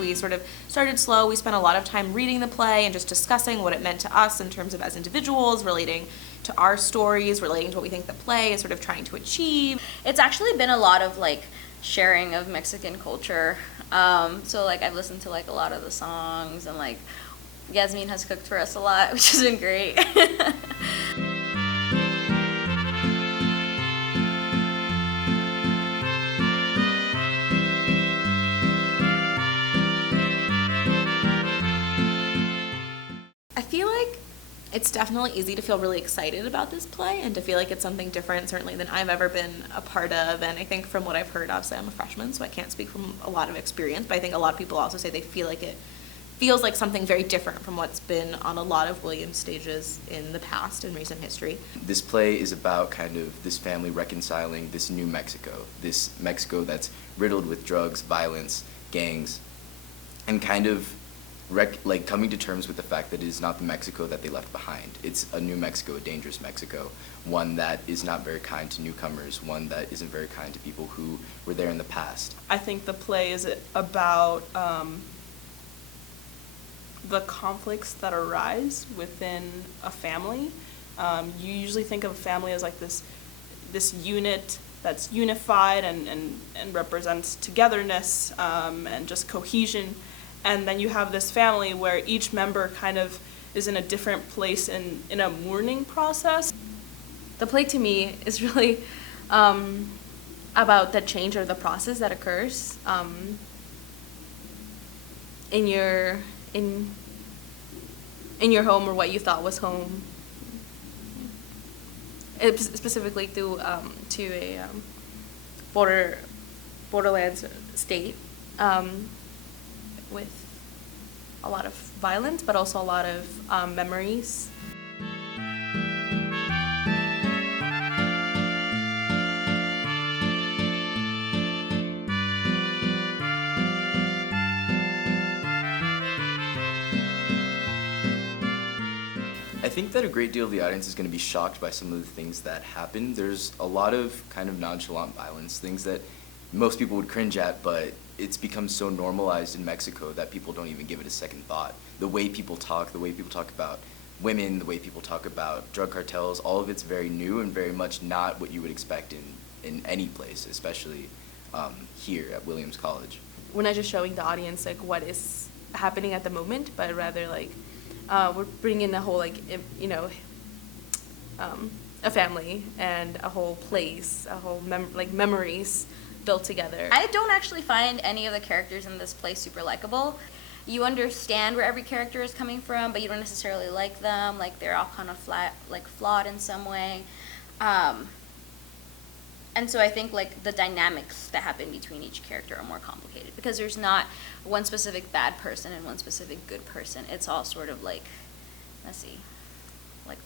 We sort of started slow. We spent a lot of time reading the play and just discussing what it meant to us in terms of as individuals, relating to our stories, relating to what we think the play is sort of trying to achieve. It's actually been a lot of like sharing of Mexican culture. So like I've listened to like a lot of the songs, and like Yasmin has cooked for us a lot, which has been great. I feel like it's definitely easy to feel really excited about this play and to feel like it's something different, certainly, than I've ever been a part of. And I think from what I've heard, obviously I'm a freshman, so I can't speak from a lot of experience, but I think a lot of people also say they feel like it feels like something very different from what's been on a lot of Williams stages in the past, in recent history. This play is about kind of this family reconciling this new Mexico, this Mexico that's riddled with drugs, violence, gangs, and kind of like coming to terms with the fact that it is not the Mexico that they left behind. It's a new Mexico, a dangerous Mexico, one that is not very kind to newcomers, one that isn't very kind to people who were there in the past. I think the play is about the conflicts that arise within a family. You usually think of a family as like this unit that's unified and represents togetherness and just cohesion. And then you have this family where each member kind of is in a different place in a mourning process. The play to me is really about the change or the process that occurs in your home, or what you thought was home. Specifically to a borderlands state. With a lot of violence, but also a lot of memories. I think that a great deal of the audience is going to be shocked by some of the things that happen. There's a lot of kind of nonchalant violence, things that most people would cringe at, but it's become so normalized in Mexico that people don't even give it a second thought. The way people talk about women, the way people talk about drug cartels, all of it's very new and very much not what you would expect in any place, especially here at Williams College. We're not just showing the audience like what is happening at the moment, but rather like we're bringing a whole a family and a whole place, a whole memories built together. I don't actually find any of the characters in this play super likable. You understand where every character is coming from, but you don't necessarily like them. Like they're all kind of flawed in some way. And so I think like the dynamics that happen between each character are more complicated because there's not one specific bad person and one specific good person. It's all sort of like, let's see, like